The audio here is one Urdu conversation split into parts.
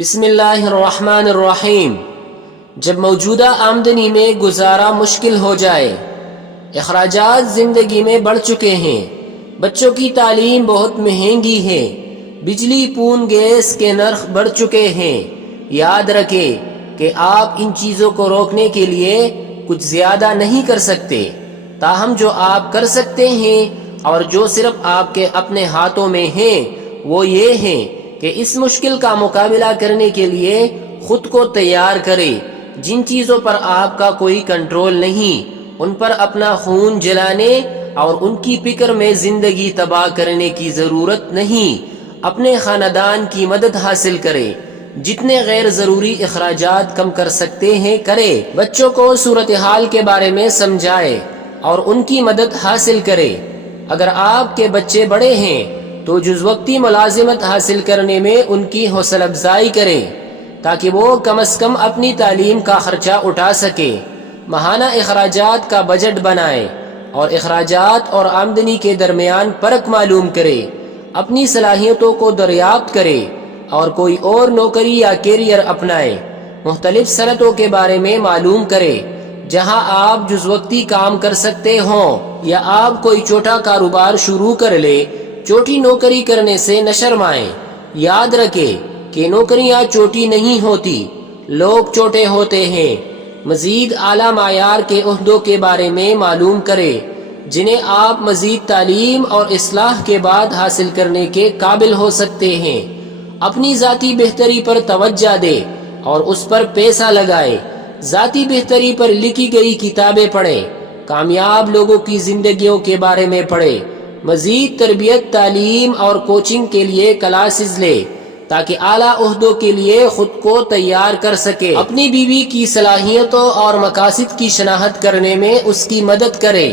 بسم اللہ الرحمن الرحیم۔ جب موجودہ آمدنی میں گزارا مشکل ہو جائے، اخراجات زندگی میں بڑھ چکے ہیں، بچوں کی تعلیم بہت مہنگی ہے، بجلی پون گیس کے نرخ بڑھ چکے ہیں، یاد رکھیں کہ آپ ان چیزوں کو روکنے کے لیے کچھ زیادہ نہیں کر سکتے، تاہم جو آپ کر سکتے ہیں اور جو صرف آپ کے اپنے ہاتھوں میں ہیں وہ یہ ہیں کہ اس مشکل کا مقابلہ کرنے کے لیے خود کو تیار کریں۔ جن چیزوں پر آپ کا کوئی کنٹرول نہیں، ان پر اپنا خون جلانے اور ان کی فکر میں زندگی تباہ کرنے کی ضرورت نہیں۔ اپنے خاندان کی مدد حاصل کریں، جتنے غیر ضروری اخراجات کم کر سکتے ہیں کریں، بچوں کو صورتحال کے بارے میں سمجھائیں اور ان کی مدد حاصل کریں۔ اگر آپ کے بچے بڑے ہیں تو جز وقتی ملازمت حاصل کرنے میں ان کی حوصلہ افزائی کریں تاکہ وہ کم از کم اپنی تعلیم کا خرچہ اٹھا سکیں۔ ماہانہ اخراجات کا بجٹ بنائیں اور اخراجات اور آمدنی کے درمیان فرق معلوم کریں۔ اپنی صلاحیتوں کو دریافت کریں اور کوئی اور نوکری یا کیریئر اپنائیں۔ مختلف صنعتوں کے بارے میں معلوم کریں جہاں آپ جز وقتی کام کر سکتے ہوں، یا آپ کوئی چھوٹا کاروبار شروع کر لیں۔ چھوٹی نوکری کرنے سے نہ شرمائیں۔ یاد رکھیں کہ نوکریاں چھوٹی نہیں ہوتی، لوگ چھوٹے ہوتے ہیں۔ مزید اعلیٰ معیار کے عہدوں کے بارے میں معلوم کریں جنہیں آپ مزید تعلیم اور اصلاح کے بعد حاصل کرنے کے قابل ہو سکتے ہیں۔ اپنی ذاتی بہتری پر توجہ دیں اور اس پر پیسہ لگائیں۔ ذاتی بہتری پر لکھی گئی کتابیں پڑھیں، کامیاب لوگوں کی زندگیوں کے بارے میں پڑھیں۔ مزید تربیت، تعلیم اور کوچنگ کے لیے کلاسز لیں تاکہ اعلیٰ عہدوں کے لیے خود کو تیار کر سکے۔ اپنی بیوی کی صلاحیتوں اور مقاصد کی شناخت کرنے میں اس کی مدد کریں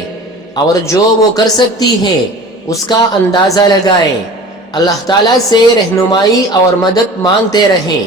اور جو وہ کر سکتی ہے اس کا اندازہ لگائیں۔ اللہ تعالیٰ سے رہنمائی اور مدد مانگتے رہیں۔